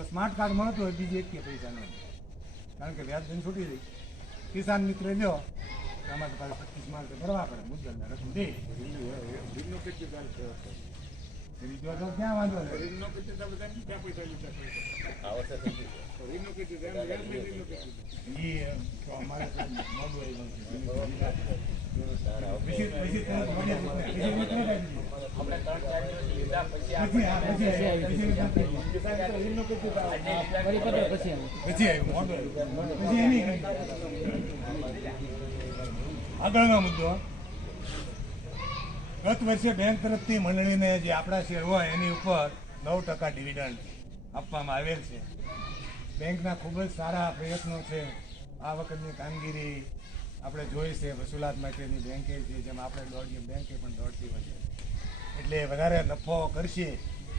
તો smart card મળતું હોય બીજી એક પૈસા ન કારણ કે વ્યાજ દઈને છૂટી જાય. કિસાન મિત્ર લ્યો આમાં તમારે 25 માર્ક ભરવા પડે મુદ્દલના રકમ દે બીજો તો ક્યાં વાંધો આગળનો મુદ્દો ગત વર્ષે બેંક તરફથી મંડળીને જે આપણા શેર હોય એની ઉપર 9% ડિવિડન્ડ આપવામાં આવેલ છે. બેંકના ખૂબ જ સારા પ્રયત્નો છે. આ વખતની કામગીરી આપણે જોઈ છે. વસૂલાત માટેની બેંકે છે જેમ આપણે દોડીએ બેંકે પણ દોડતી હોય છે એટલે વધારે નફો કરશે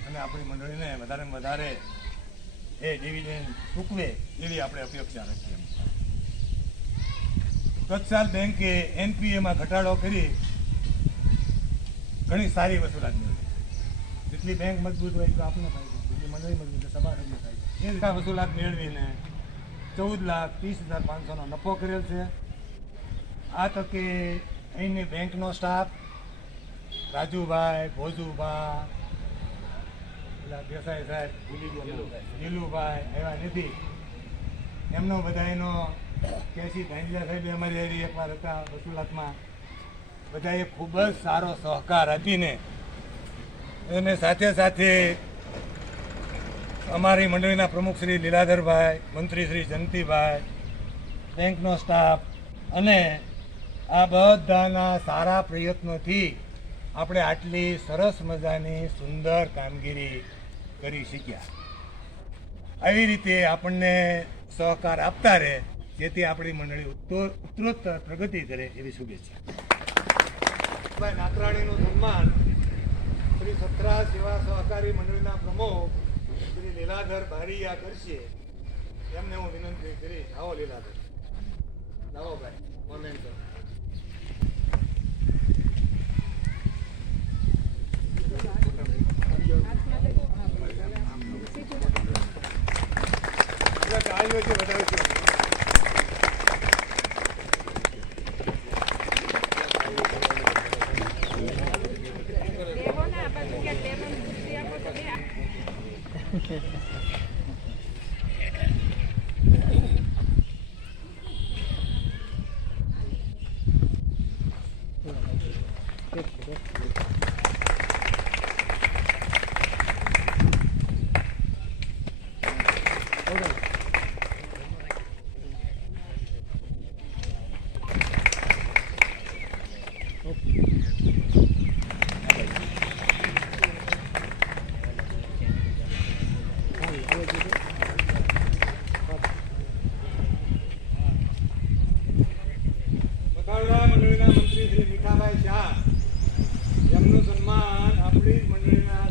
અને આપણી મંડળીને વધારેમાં વધારે એ ડિવિડન્ડ ચૂકવે એવી આપણે અપેક્ષા રાખીએ. ગત સાલ બેંકે એનપીએમાં ઘટાડો કરી ઘણી સારી વસૂલાત મેળવી. જેટલી બેંક મજબૂત હોય તો આપણને ફાયદો, જેટલી મંડળી મજબૂત હોય સભાસદને ફાયદો. એ રીતે વસૂલાત મેળવીને 14,30,500નો નફો કરેલ છે. આ તકે અહીંની બેંકનો સ્ટાફ રાજુભાઈ, ભોજુભા, પેલા દેસાઈ સાહેબ, દિલુભાઈ એવા નથી એમનો બધાનો કેસી ગાંધીલા સાહેબે અમારી હારી એકવાર હતા વસૂલાતમાં. બધાએ ખૂબ જ સારો સહકાર આપીને અને સાથે સાથે અમારી મંડળીના પ્રમુખ શ્રી લીલાધરભાઈ, મંત્રી શ્રી જયંતિભાઈ, બેંકનો સ્ટાફ અને આ બધાના સારા પ્રયત્નોથી આપણે આટલી સરસ મજાની સુંદર કામગીરી કરી શક્યા. આવી રીતે આપણને સહકાર આપતા રહે જેથી આપણી મંડળી ઉત્તરોત્તર પ્રગતિ કરે એવી શુભેચ્છા. નાકરાણીનું સન્માન શ્રી સત્રા સેવા સહકારી મંડળીના પ્રમુખ શ્રી લીલાધર બારીયા કરશે એમને હું વિનંતી કરીશ. આવો લીલાધર, લાવો ભાઈ મોમેન્ટ કરો. તાળીઓ છે વધારે છે. મંત્રી શ્રી મીઠાભાઈ શાહ એમનું સન્માન આપણી જ મંડળીના